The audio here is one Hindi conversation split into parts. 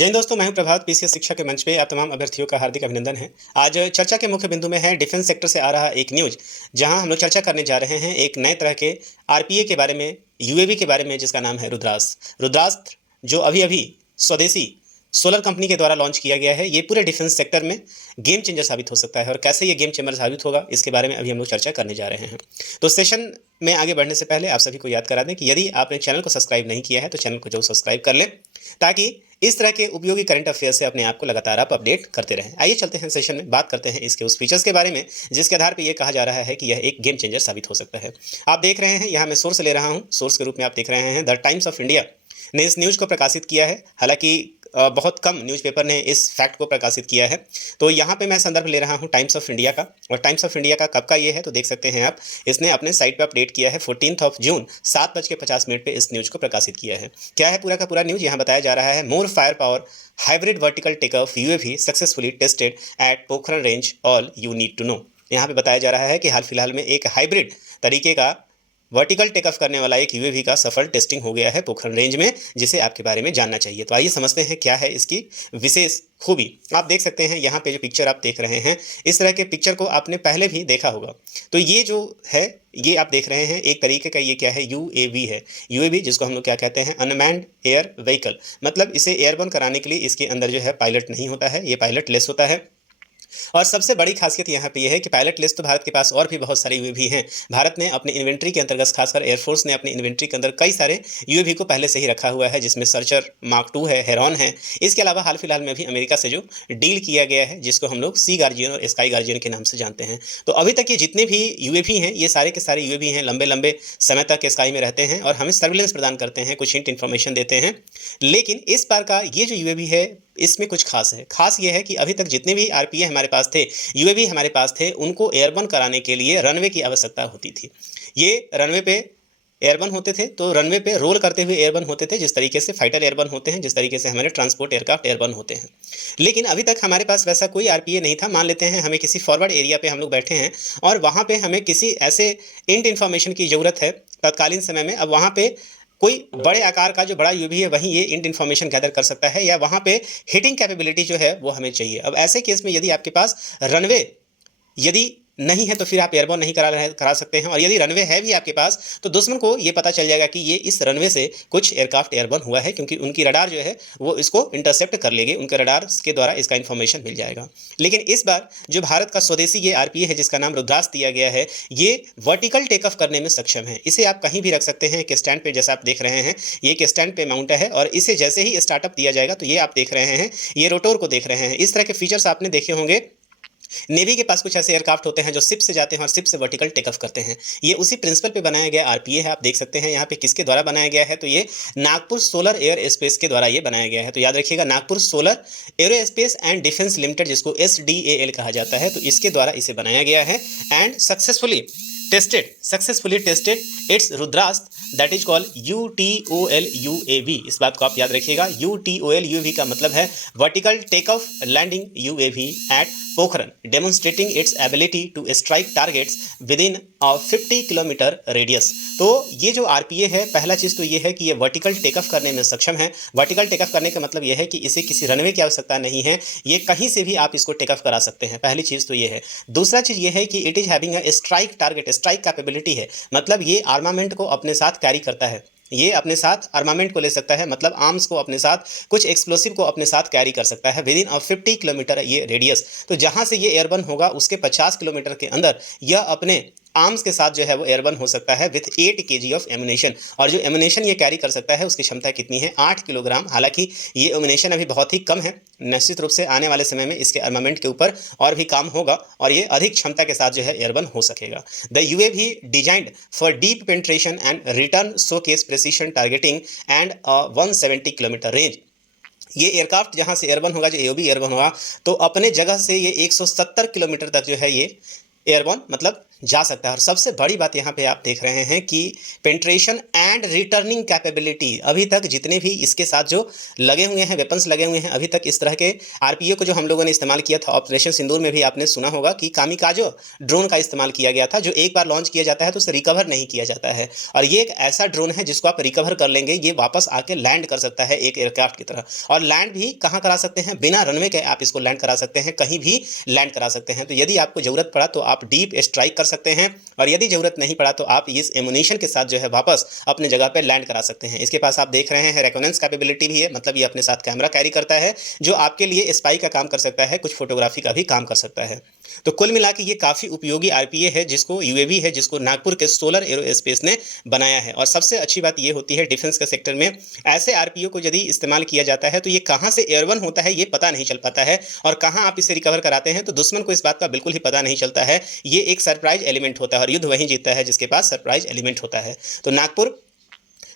जय हिंद दोस्तों, मैं हूं प्रभात। पीसीएस शिक्षा के मंच पे आप तमाम अभ्यर्थियों का हार्दिक अभिनंदन है। आज चर्चा के मुख्य बिंदु में है डिफेंस सेक्टर से आ रहा एक न्यूज, जहां हम लोग चर्चा करने जा रहे हैं एक नए तरह के आरपीए के बारे में, यूएवी के बारे में, जिसका नाम है रुद्रास्त्र। रुद्रास्त्र जो अभी अभी स्वदेशी सोलर कंपनी के द्वारा लॉन्च किया गया है, ये पूरे डिफेंस सेक्टर में गेम चेंजर साबित हो सकता है। और कैसे ये गेम चेंजर साबित होगा, इसके बारे में अभी हम लोग चर्चा करने जा रहे हैं। तो सेशन में आगे बढ़ने से पहले आप सभी को याद करा दें कि यदि आपने चैनल को सब्सक्राइब नहीं किया है तो चैनल को जरूर सब्सक्राइब कर लें, ताकि इस तरह के उपयोगी करंट अफेयर से अपने आप को लगातार आप अपडेट करते रहें। आइए चलते हैं सेशन में, बात करते हैं इसके उस फीचर्स के बारे में जिसके आधार पर यह कहा जा रहा है कि यह एक गेम चेंजर साबित हो सकता है। आप देख रहे हैं, यहाँ मैं सोर्स ले रहा हूँ, सोर्स के रूप में आप देख रहे हैं द टाइम्स ऑफ इंडिया ने इस न्यूज़ को प्रकाशित किया है। हालांकि बहुत कम न्यूज़पेपर ने इस फैक्ट को प्रकाशित किया है। तो यहाँ पे मैं संदर्भ ले रहा हूँ टाइम्स ऑफ इंडिया का। और टाइम्स ऑफ इंडिया का कब का ये है तो देख सकते हैं आप, इसने अपने साइट पे अपडेट किया है 14 जून 7:50 पे इस न्यूज़ को प्रकाशित किया है। क्या है पूरा का पूरा न्यूज़, यहाँ बताया जा रहा है। More fire power hybrid vertical take off UAV successfully tested at Pokhran range, all you need to know. यहाँ पे बताया जा रहा है कि हाल फिलहाल में एक हाइब्रिड तरीके का वर्टिकल टेक ऑफ करने वाला एक यूएवी का सफल टेस्टिंग हो गया है पोखरण रेंज में, जिसे आपके बारे में जानना चाहिए। तो आइए समझते हैं क्या है इसकी विशेष खूबी। आप देख सकते हैं यहाँ पे जो पिक्चर आप देख रहे हैं, इस तरह के पिक्चर को आपने पहले भी देखा होगा। तो ये जो है, ये आप देख रहे हैं एक तरीके का, ये क्या है, यूएवी है। यूएवी जिसको हम लोग क्या कहते हैं, अनमैन्ड एयर व्हीकल। मतलब इसे एयरबोर्न कराने के लिए इसके अंदर जो है पायलट नहीं होता है, ये पायलट लेस होता है। और सबसे बड़ी खासियत यहाँ पे यह है कि पायलट लिस्ट तो भारत के पास और भी बहुत सारे यूएवी हैं। भारत ने अपने इन्वेंट्री के अंतर्गत, खासकर एयरफोर्स ने अपनी इन्वेंट्री के अंदर कई सारे यूएवी को पहले से ही रखा हुआ है, जिसमें सर्चर मार्क 2 है, हेरॉन है। इसके अलावा हाल फिलहाल में भी अमेरिका से जो डील किया गया है, जिसको हम लोग सी गार्जियन और स्काई गार्जियन के नाम से जानते हैं। तो अभी तक ये जितने भी यूएवी हैं, ये सारे के सारे यूएवी हैं, लंबे लंबे समय तक स्काई में रहते हैं और हमें सर्विलेंस प्रदान करते हैं, कुछ हिंट इन्फॉर्मेशन देते हैं। लेकिन इस बार का ये जो यूएवी है, इसमें कुछ खास है। खास ये है कि अभी तक जितने भी आरपीए हमारे पास थे, यूएवी हमारे पास थे, उनको एयरबर्न कराने के लिए रनवे की आवश्यकता होती थी। ये रनवे पे एयरबर्न होते थे, तो रनवे पे रोल करते हुए एयरबर्न होते थे, जिस तरीके से फाइटर एयरबर्न होते हैं, जिस तरीके से हमारे ट्रांसपोर्ट एयरक्राफ्ट एयरबर्न होते हैं। लेकिन अभी तक हमारे पास वैसा कोई आरपीए नहीं था। मान लेते हैं हमें किसी फॉरवर्ड एरिया पे हम लोग बैठे हैं और वहाँ पे हमें किसी ऐसे इंट इन्फॉर्मेशन की ज़रूरत है तत्कालीन समय में। अब वहाँ पे कोई बड़े आकार का जो बड़ा यूएवी है, वहीं ये इंट इन्फॉर्मेशन गैदर कर सकता है, या वहाँ पे हिटिंग कैपेबिलिटी जो है वो हमें चाहिए। अब ऐसे केस में यदि आपके पास रनवे यदि नहीं है तो फिर आप एयरबोर्न नहीं करा सकते हैं। और यदि रनवे है भी आपके पास, तो दुश्मन को ये पता चल जाएगा कि ये इस रनवे से कुछ एयरक्राफ्ट एयरबोर्न हुआ है, क्योंकि उनकी रडार जो है वो इसको इंटरसेप्ट कर लेगी, उनके रडार के द्वारा इसका इन्फॉर्मेशन मिल जाएगा। लेकिन इस बार जो भारत का स्वदेशी ये आरपीए है, जिसका नाम रुद्रास्त्र दिया गया है, ये वर्टिकल टेक ऑफ करने में सक्षम है। इसे आप कहीं भी रख सकते हैं, एक स्टैंड पे, जैसा आप देख रहे हैं, ये एक स्टैंड पे माउंट है। और इसे जैसे ही स्टार्टअप दिया जाएगा, तो ये आप देख रहे हैं, ये रोटोर को देख रहे हैं। इस तरह के फीचर्स आपने देखे होंगे। नेवी के पास कुछ ऐसे एयरक्राफ्ट होते हैं जो शिप से जाते हैं और शिप से वर्टिकल टेक ऑफ करते हैं। ये उसी प्रिंसिपल पे बनाया गया आरपीए है। आप देख सकते हैं यहाँ पे किसके द्वारा बनाया गया है, तो ये नागपुर सोलर एयर स्पेस के द्वारा ये बनाया गया है। तो याद रखिएगा, Nagpur solar aerospace and defence limited, जिसको SDAL कहा जाता है, तो इसके द्वारा इसे बनाया गया है। And successfully tested it's Rudrastra, that is called UTOL UAV। इस बात को आप याद रखिएगा, UTOL UAV का मतलब है vertical take off landing UAV at Pokhran, demonstrating its ability to strike targets within 50 kilometre radius. तो ये जो आरपीए है, पहला चीज़ तो ये है कि ये वर्टिकल टेक ऑफ करने में सक्षम है। वर्टिकल टेक ऑफ करने का मतलब ये है कि इसे किसी रनवे की आवश्यकता नहीं है, ये कहीं से भी आप इसको टेक ऑफ करा सकते हैं। पहली चीज़ तो ये है। दूसरा चीज़ ये है कि it is having a strike target, strike capability है, मतलब ये आर्मामेंट को अपने साथ कैरी करता है। ये अपने साथ आर्मामेंट को ले सकता है, मतलब आर्म्स को अपने साथ, कुछ एक्सप्लोसिव को अपने साथ कैरी कर सकता है विद इन 50 किलोमीटर ये रेडियस। तो जहाँ से ये एयरबर्न होगा, उसके 50 किलोमीटर के अंदर यह अपने आर्म्स के साथ जो है वो एयरबर्न हो सकता है विथ 8 kg ऑफ एमुनेशन। और जो एमुनेशन ये कैरी कर सकता है, उसकी क्षमता कितनी है, 8 किलोग्राम। हालांकि ये एमुनेशन अभी बहुत ही कम है, निश्चित रूप से आने वाले समय में इसके आर्मामेंट के ऊपर और भी काम होगा और ये अधिक क्षमता के साथ जो है एयरबर्न हो सकेगा। The UAV designed for deep penetration and return showcase precision targeting and 170 kilometre range. ये एयरक्राफ्ट जहाँ से एयरबर्न होगा, जो एओबी एयरबर्न होगा, तो अपने जगह से ये 170 किलोमीटर तक जो है ये एयरबॉर्न, मतलब जा सकता है। और सबसे बड़ी बात यहाँ पे आप देख रहे हैं कि पेंट्रेशन एंड रिटर्निंग कैपेबिलिटी, अभी तक जितने भी इसके साथ जो लगे हुए हैं वेपन्स लगे हुए हैं, अभी तक इस तरह के आरपीओ को जो हम लोगों ने इस्तेमाल किया था ऑपरेशन सिंदूर में भी आपने सुना होगा कि कामिकाज़ो ड्रोन का इस्तेमाल किया गया था, जो एक बार लॉन्च किया जाता है तो उसे रिकवर नहीं किया जाता है। और ये एक ऐसा ड्रोन है जिसको आप रिकवर कर लेंगे, ये वापस आके लैंड कर सकता है एक एयरक्राफ्ट की तरह। और लैंड भी कहाँ करा सकते हैं, बिना रनवे के आप इसको लैंड करा सकते हैं, कहीं भी लैंड करा सकते हैं। तो यदि आपको ज़रूरत पड़ा तो आप डीप स्ट्राइक कर सकते हैं, और यदि ज़रूरत नहीं पड़ा तो आप इस एमुनेशन के साथ जो है वापस अपने जगह पर लैंड करा सकते हैं। इसके पास आप देख रहे हैं रेकोनेंस कैपेबिलिटी भी है, मतलब ये अपने साथ कैमरा कैरी करता है जो आपके लिए स्पाई का काम कर सकता है, कुछ फोटोग्राफी का भी काम कर सकता है। तो कुल मिला के ये काफ़ी उपयोगी आरपीए है, जिसको यूएवी है, जिसको नागपुर के सोलर एरोस्पेस ने बनाया है। और सबसे अच्छी बात ये होती है डिफेंस के सेक्टर में ऐसे आरपीओ को यदि इस्तेमाल किया जाता है तो ये कहाँ से एयरवन होता है ये पता नहीं चल पाता है, और कहाँ आप इसे रिकवर कराते हैं तो दुश्मन को इस बात का बिल्कुल ही पता नहीं चलता है। ये एक सरप्राइज एलिमेंट होता है, और युद्ध वहीं जीतता है जिसके पास सरप्राइज एलिमेंट होता है। तो नागपुर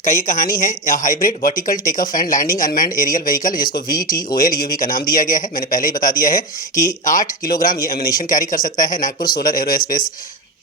का ये कहानी है hybrid vertical take off and landing unmanned aerial vehicle, जिसको VTOL यूवी का नाम दिया गया है। मैंने पहले ही बता दिया है कि 8 किलोग्राम ये एमिनेशन कैरी कर सकता है। Nagpur solar aerospace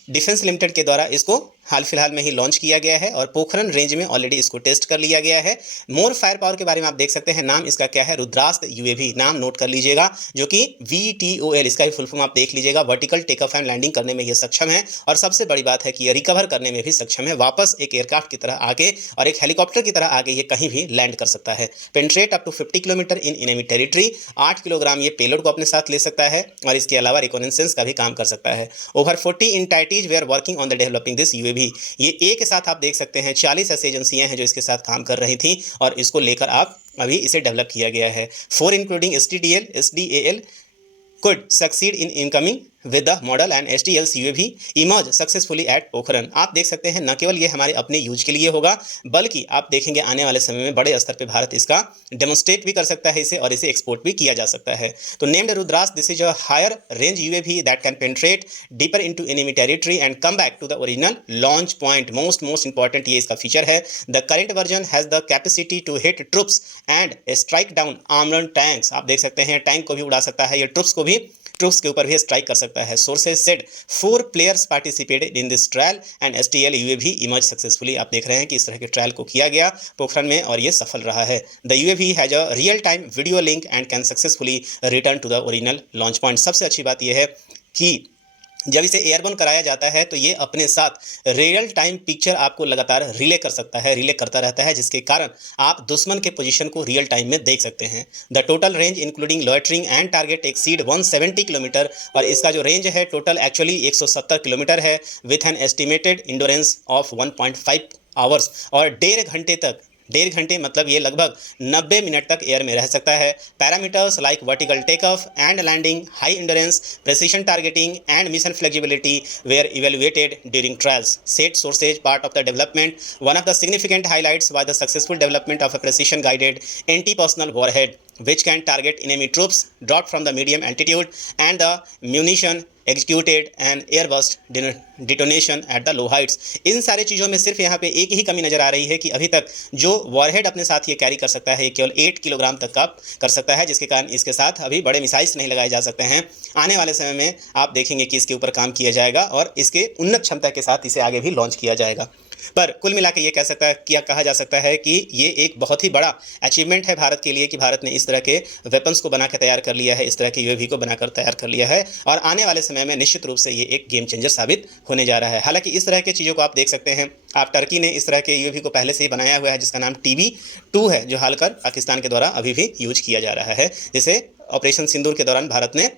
defence limited के द्वारा इसको हाल फिलहाल में ही लॉन्च किया गया है, और पोखरन रेंज में ऑलरेडी इसको टेस्ट कर लिया गया है। मोर फायर पावर के बारे में आप देख सकते हैं, नाम इसका क्या है, रुद्रास्त्र यूएवी, नाम नोट कर लीजिएगा, जो कि VTOL, इसका भी फुल फॉर्म आप देख लीजिएगा। Vertical take off and landing करने में ये सक्षम है, और सबसे बड़ी बात है कि ये रिकवर करने में भी सक्षम है, वापस एक एयरक्राफ्ट की तरह आगे और एक हेलीकॉप्टर की तरह आगे ये कहीं भी लैंड कर सकता है। Penetrate up to 50 kilometre in enemy territory, 8 kilogram ये पेलोड को अपने साथ ले सकता है, और इसके अलावा रिकॉनेसेंस का भी काम कर सकता है। Over 40 entities we are working on the developing this UAV, ये एक के साथ आप देख सकते हैं 40 ऐसी एजेंसियां हैं जो इसके साथ काम कर रही थी, और इसको लेकर आप अभी इसे डेवलप किया गया है। 4 including STDL, SDAL could succeed in incoming with the model and STL's UAV emerge successfully at Pokhran. आप देख सकते हैं न केवल ये हमारे अपने यूज के लिए होगा, बल्कि आप देखेंगे आने वाले समय में बड़े स्तर पे भारत इसका डेमोस्ट्रेट भी कर सकता है इसे, और इसे एक्सपोर्ट भी किया जा सकता है। तो named Rudras, this is a higher range UAV that can penetrate deeper into enemy territory and come back to the original launch point. Most important ये इसका फीचर है। The current version has the capacity to hit troops and strike down armoured tanks. आप देख सकते हैं टैंक को भी उड़ा सकता है, ये ट्रुप्स के ऊपर भी स्ट्राइक कर सकता है। Sources said 4 players participated in this trial and STL UAV emerge successfully. आप देख रहे हैं कि इस तरह के ट्रायल को किया गया पोखरन में, और ये सफल रहा है। The UAV has a real time video link and can successfully return to the original launch point. सबसे अच्छी बात यह है कि जब इसे एयरबोर्न कराया जाता है तो ये अपने साथ रियल टाइम पिक्चर आपको लगातार रिले कर सकता है, रिले करता रहता है, जिसके कारण आप दुश्मन के पोजीशन को रियल टाइम में देख सकते हैं। The total range including loitering and target exceed 170 kilometre, और इसका जो रेंज है टोटल एक्चुअली 170 किलोमीटर है, with an estimated endurance of 1.5 hours, और 1.5 घंटे मतलब ये लगभग 90 मिनट तक एयर में रह सकता है। Parameters like vertical take off and landing, high endurance, precision targeting and mission flexibility were evaluated during trials. Set sources part of the development, one of the significant highlights was the successful development of a precision guided anti personnel warhead which can target enemy troops dropped from the medium altitude, and the munition executed an airburst detonation at the low heights। इन सारी चीज़ों में सिर्फ यहाँ पे एक ही कमी नज़र आ रही है कि अभी तक जो वॉरहेड अपने साथ ये कैरी कर सकता है ये केवल 8 किलोग्राम तक का कर सकता है, जिसके कारण इसके साथ अभी बड़े मिसाइल्स नहीं लगाए जा सकते हैं। आने वाले समय में आप देखेंगे कि इसके ऊपर काम किया जाएगा, और इसके उन्नत क्षमता के साथ इसे आगे भी लॉन्च किया जाएगा। पर कुल मिला के ये कहा जा सकता है कि ये एक बहुत ही बड़ा अचीवमेंट है भारत के लिए कि भारत ने इस तरह के वेपन्स को बनाकर तैयार कर लिया है, इस तरह के UAV को बनाकर तैयार कर लिया है, और आने वाले समय में निश्चित रूप से ये एक गेम चेंजर साबित होने जा रहा है। हालांकि इस तरह की चीज़ों को आप देख सकते हैं, आप टर्की ने इस तरह के UAV को पहले से ही बनाया हुआ है, जिसका नाम TB2 है, जो हालकर पाकिस्तान के द्वारा अभी भी यूज किया जा रहा है, जिसे ऑपरेशन सिंदूर के दौरान भारत ने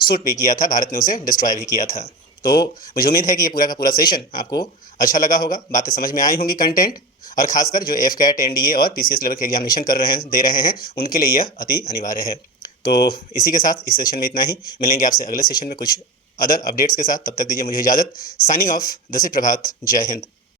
शूट भी किया था, भारत ने उसे डिस्ट्रॉय भी किया था। तो मुझे उम्मीद है कि ये पूरा का पूरा सेशन आपको अच्छा लगा होगा, बातें समझ में आई होंगी कंटेंट, और खासकर जो FCAT, NDA और PCS लेवल के एग्जामिनेशन दे रहे हैं उनके लिए यह अति अनिवार्य है। तो इसी के साथ इस सेशन में इतना ही, मिलेंगे आपसे अगले सेशन में कुछ अदर अपडेट्स के साथ। तब तक दीजिए मुझे इजाज़त। साइनिंग ऑफ, दिस इज प्रभात। जय हिंद।